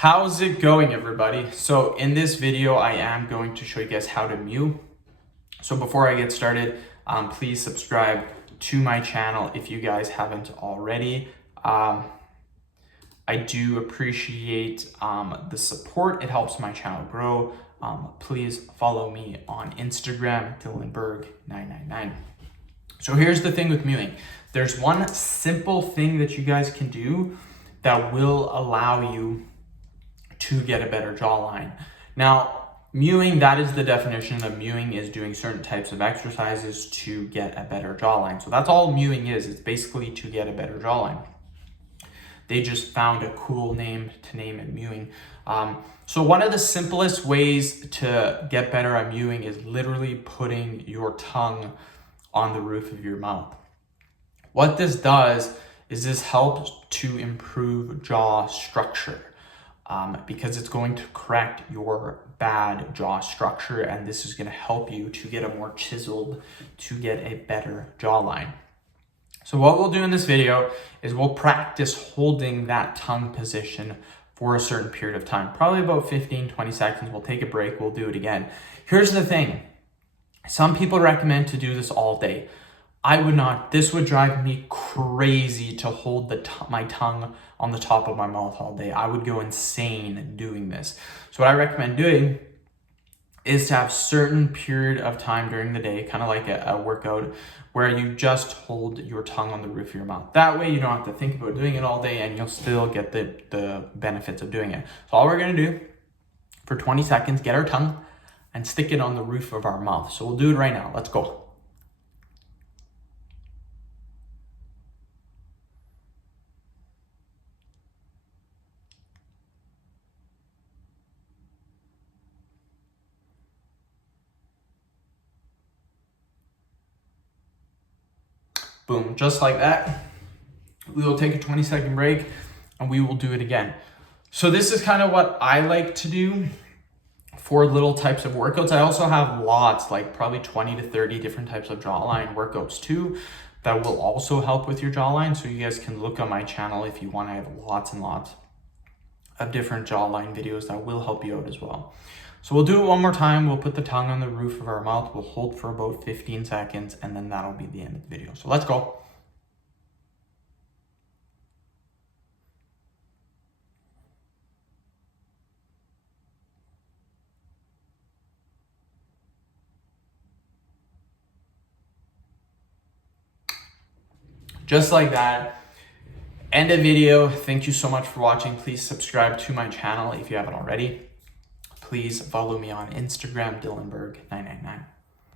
How's it going, everybody? So in this video, I am going to show you guys how to mew. So before I get started, please subscribe to my channel if you guys haven't already. I do appreciate the support. It helps my channel grow. Please follow me on Instagram, Dylanberg999. So here's the thing with mewing. There's one simple thing that you guys can do that will allow you to get a better jawline. Now, mewing, that is the definition of mewing, is doing certain types of exercises to get a better jawline. So that's all mewing is. It's basically to get a better jawline. They just found a cool name to name it mewing. So one of the simplest ways to get better at mewing is literally putting your tongue on the roof of your mouth. What this does is this helps to improve jaw structure. Because it's going to correct your bad jaw structure, and this is going to help you to get a more chiseled, to get a better jawline. So what we'll do in this video is we'll practice holding that tongue position for a certain period of time, probably about 15-20 seconds. We'll take a break, we'll do it again. Here's the thing. Some people recommend to do this all day. I would not. This would drive me crazy to hold my tongue on the top of my mouth all day. I would go insane doing this. So what I recommend doing is to have certain period of time during the day, kind of like a workout, where you just hold your tongue on the roof of your mouth. That way you don't have to think about doing it all day, and you'll still get the benefits of doing it. So all we're gonna do for 20 seconds, get our tongue and stick it on the roof of our mouth. So we'll do it right now. Let's go. Boom, just like that. We will take a 20-second break and we will do it again. So this is kind of what I like to do for little types of workouts. I also have lots, like probably 20 to 30 different types of jawline workouts too, that will also help with your jawline. So you guys can look on my channel if you want. I have lots and lots of different jawline videos that will help you out as well. So we'll do it one more time. We'll put the tongue on the roof of our mouth. We'll hold for about 15 seconds, and then that'll be the end of the video. So let's go. Just like that. End of video. Thank you so much for watching. Please subscribe to my channel if you haven't already. Please follow me on Instagram, Dylanberg999.